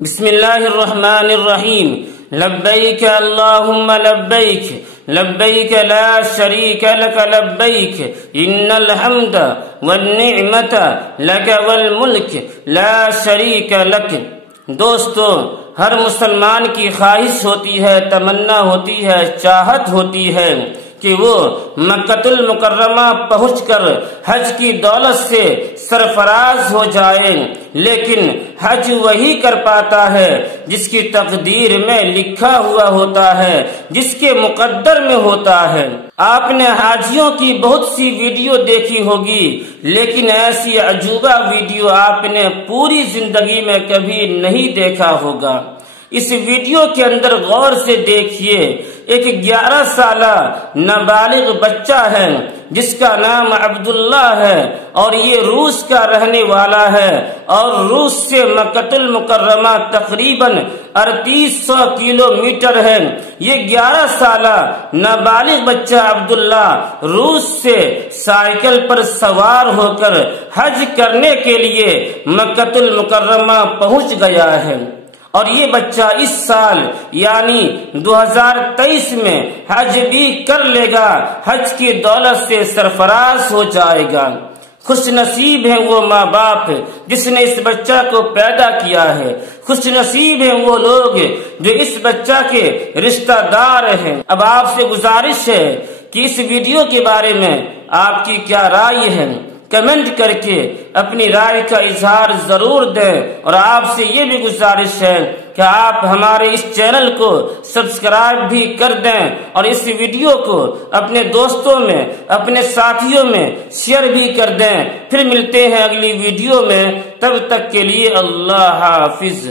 بسم اللہ الرحمن الرحیم لبیک اللہم لبیک لبیک لا شریک لک لبیک ان الحمد والنعمت لک والملک لا شریک لک۔ دوستو، ہر مسلمان کی خواہش ہوتی ہے، تمنا ہوتی ہے، چاہت ہوتی ہے کہ وہ مکہ المکرمہ پہنچ کر حج کی دولت سے سرفراز ہو جائے، لیکن حج وہی کر پاتا ہے جس کی تقدیر میں لکھا ہوا ہوتا ہے، جس کے مقدر میں ہوتا ہے۔ آپ نے حاجیوں کی بہت سی ویڈیو دیکھی ہوگی، لیکن ایسی عجوبہ ویڈیو آپ نے پوری زندگی میں کبھی نہیں دیکھا ہوگا۔ اس ویڈیو کے اندر غور سے دیکھیے، ایک 11 سالہ نابالغ بچہ ہے جس کا نام عبداللہ ہے، اور یہ روس کا رہنے والا ہے، اور روس سے مکہ المکرمہ تقریباً 3800 کلومیٹر ہے۔ یہ 11 سالہ نابالغ بچہ عبداللہ روس سے سائیکل پر سوار ہو کر حج کرنے کے لیے مکہ المکرمہ پہنچ گیا ہے، اور یہ بچہ اس سال یعنی 2023 میں حج بھی کر لے گا، حج کی دولت سے سرفراز ہو جائے گا۔ خوش نصیب ہیں وہ ماں باپ جس نے اس بچہ کو پیدا کیا ہے، خوش نصیب ہیں وہ لوگ جو اس بچہ کے رشتہ دار ہیں۔ اب آپ سے گزارش ہے کہ اس ویڈیو کے بارے میں آپ کی کیا رائے ہے، کمنٹ کر کے اپنی رائے کا اظہار ضرور دیں، اور آپ سے یہ بھی گزارش ہے کہ آپ ہمارے اس چینل کو سبسکرائب بھی کر دیں، اور اس ویڈیو کو اپنے دوستوں میں، اپنے ساتھیوں میں شیئر بھی کر دیں۔ پھر ملتے ہیں اگلی ویڈیو میں، تب تک کے لیے اللہ حافظ۔